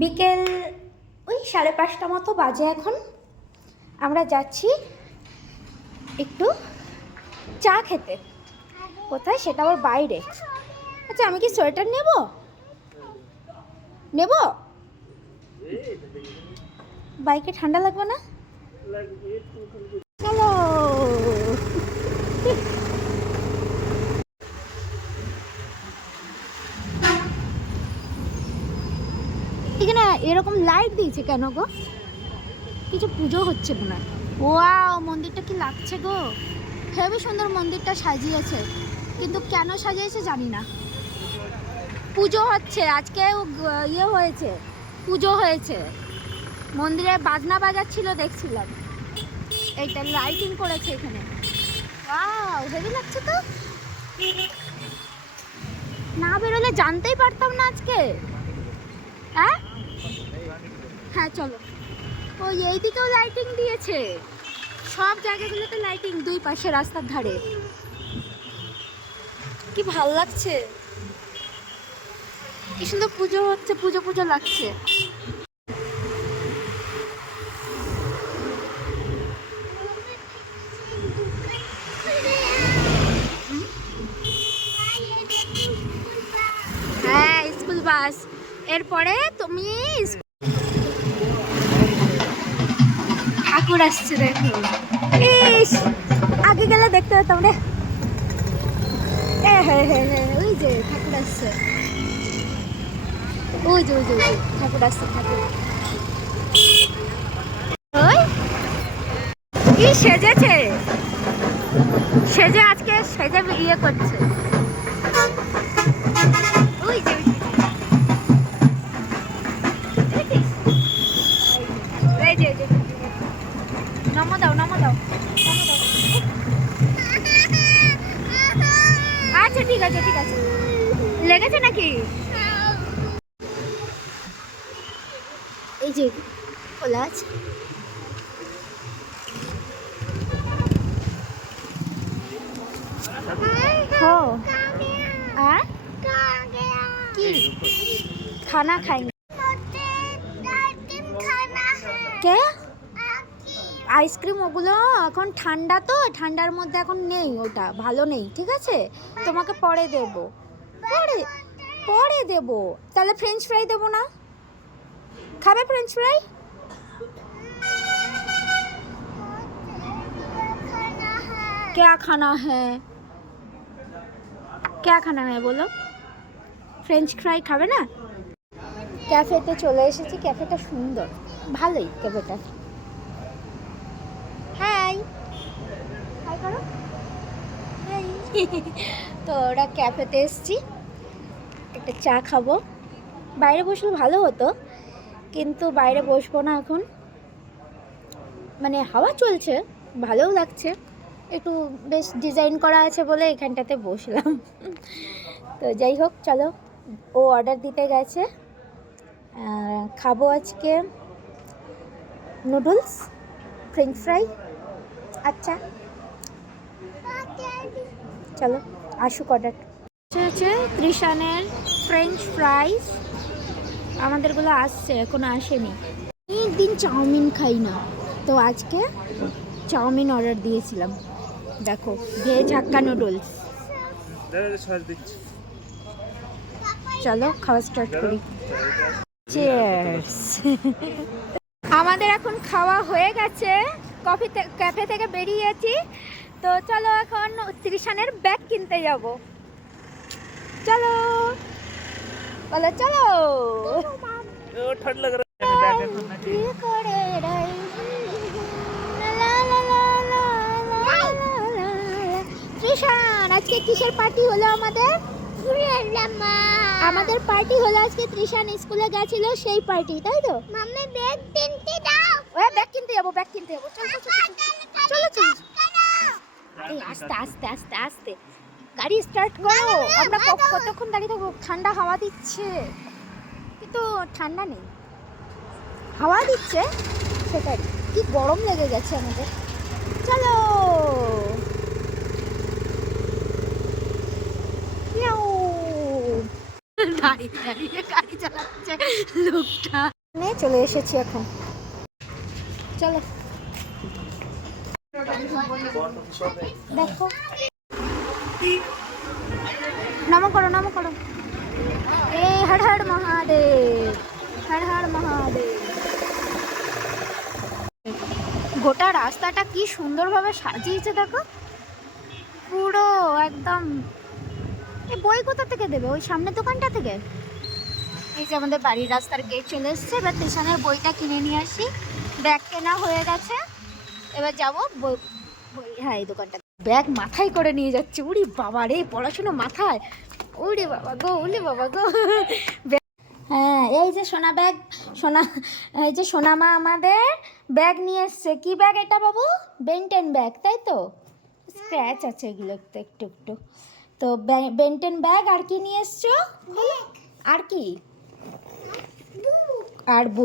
বিকেল ওই 5:30 মতো বাজে এখন। আমরা যাচ্ছি একটু চা খেতে। কোথায় সেটা আবার বাইরে। আচ্ছা আমি কি সোয়েটার নেব? বাইকে ঠান্ডা লাগবে না? চলো। এখানে এরকম লাইট দিয়েছে কেন গো? কিছু পুজো হচ্ছে না। ওয়াও, মন্দিরটা কি লাগছে গো, হেবি সুন্দর মন্দিরটা সাজিয়েছে, কিন্তু কেন সাজিয়েছে জানি না। পুজো হচ্ছে আজকে, ইয়ে হয়েছে, পুজো হয়েছে, মন্দিরে বাজনা বাজাচ্ছিল দেখছিলাম। এইটা লাইটিং করেছে এখানে। ওয়াও, হেবি লাগছে তো। না বেরোলে জানতেই পারতাম না আজকে। হ্যাঁ হ্যাঁ চলো। ওই এই দিকেও লাইটিং দিয়েছে, সব জায়গাগুলোতে লাইটিং, দুই পাশে রাস্তার ধারে। কি ভাল লাগছে, কি সুন্দর পুজো হচ্ছে, পুজো পুজো লাগছে। হ্যাঁ স্কুল বাস। এরপরে তুমি ঠাকুর আসছে দেখো। ইস, আগে গেলে দেখতে পেতাম রে। ওই যে ঠাকুর আসছে, ওই যে ঠাকুর আসছে, ঠাকুর। ওই কি সেজেছে, সেজে আজকে সেজে ইয়ে করছে। ওই যে নমো দাও, নমো দাও, নমো দাও। আচ্ছা ঠিক আছে, ঠিক আছে। লেগেছে নাকি? এই যে খোলা আছে। কি খানা খাইনি কে? আইসক্রিম ওগুলো এখন ঠান্ডা তো, ঠান্ডার মধ্যে এখন নেই, ওটা ভালো নেই। ঠিক আছে, তোমাকে পরে দেবো, পরে পরে দেবো। তাহলে ফ্রেঞ্চ ফ্রাই দেবো না? খাবে ফ্রেঞ্চ ফ্রাই? क्या खाना है, क्या खाना है বলো? ফ্রেঞ্চ ফ্রাই খাবে না? ক্যাফেতে চলে এসেছি, ক্যাফেটা সুন্দর, ভালোই ক্যাফেটা। হাই হাই করো, হাই। তো ওরা ক্যাফেতে এসেছি, একটা চা খাবো। বাইরে বসলে ভালো হতো, কিন্তু বাইরে বসবো না এখন, মানে হাওয়া চলছে, ভালোও লাগছে, একটু বেশ ডিজাইন করা আছে বলে এখানটাতে বসলাম। তো যাই হোক চলো, ও অর্ডার দিতে গেছে। খাবো আজকে নুডলস, ফ্রেঞ্চ ফ্রাই। আচ্ছা চলো আসুক অর্ডার। হচ্ছে ত্রিশানের ফ্রেঞ্চ ফ্রাইস, আমাদেরগুলো আসছে, এখনো আসেনি। একদিন চাউমিন খাই না, তো আজকে চাউমিন অর্ডার দিয়েছিলাম। দেখো ভেজ হাক্কা নুডলস। চলো খাওয়া স্টার্ট করি। চিয়ার্স। আমাদের এখন খাওয়া হয়ে গেছে, ক্যাফে থেকে বেরিয়েছি। তো চলো এখন ত্রিশানের ব্যাগ কিনতে যাব। চলো বলো, চলো। ত্রিশান, আজকে কিসের পার্টি হলো আমাদের? আমাদের পার্টি হলো আজকে, ত্রিশান স্কুলে গেছিল সেই পার্টি, তাই তো? মাম্মি ব্যাগ কিনতে দাও। ওই ব্যাগ কিনতে যাবো, ব্যাগ কিনতে যাবো। চলো চলো চলো। এই আস্তে আস্তে আস্তে আস্তে গাড়ি স্টার্ট করো। আমরা কতক্ষণ দাঁড়িয়ে থাকবো? ঠান্ডা হাওয়া দিচ্ছে, কিন্তু ঠান্ডা নেই, হাওয়া দিচ্ছে সেটাই। কি গরম লেগে গেছে আমাদের। চলো। গাড়ি দাঁড়িয়ে গাড়ি চালাচ্ছে লোকটা। চলে এসেছি এখন, চলো দেখো। নমো করো, নমো করো। এই হর হর মহাদেব, হর হর মহাদেব। গোটা রাস্তাটা কি সুন্দরভাবে সাজিয়েছে দেখো, পুরো একদম। এই বই কোথা থেকে দেবে? ওই সামনের দোকানটা থেকে। এই যে আমাদের বাড়ির রাস্তার গেট চলে এসছে, এবার টিউশনের বইটা কিনে নিয়ে আসি। ব্যাগ কেনা হয়ে গেছে, এবার যাবো বই। হ্যাঁ, এই দোকানটা। ব্যাগ মাথায় করে নিয়ে যাচ্ছে, উড়ি বাবা রে, পড়াশুনো মাথায়, উড়ি বাবা গো, উড়ি বাবা গো। হ্যাঁ, এই যে সোনা ব্যাগ, সোনা, এই যে সোনা মা আমাদের ব্যাগ নিয়ে এসছে। কি ব্যাগ এটা বাবু? বেন্টেন ব্যাগ, তাই তো? স্ক্র্যাচ আছে এগুলো একটু একটু একটু। তো বেন্টেন ব্যাগ। আর কি নিয়ে এসছো? আর কি? আর বুক।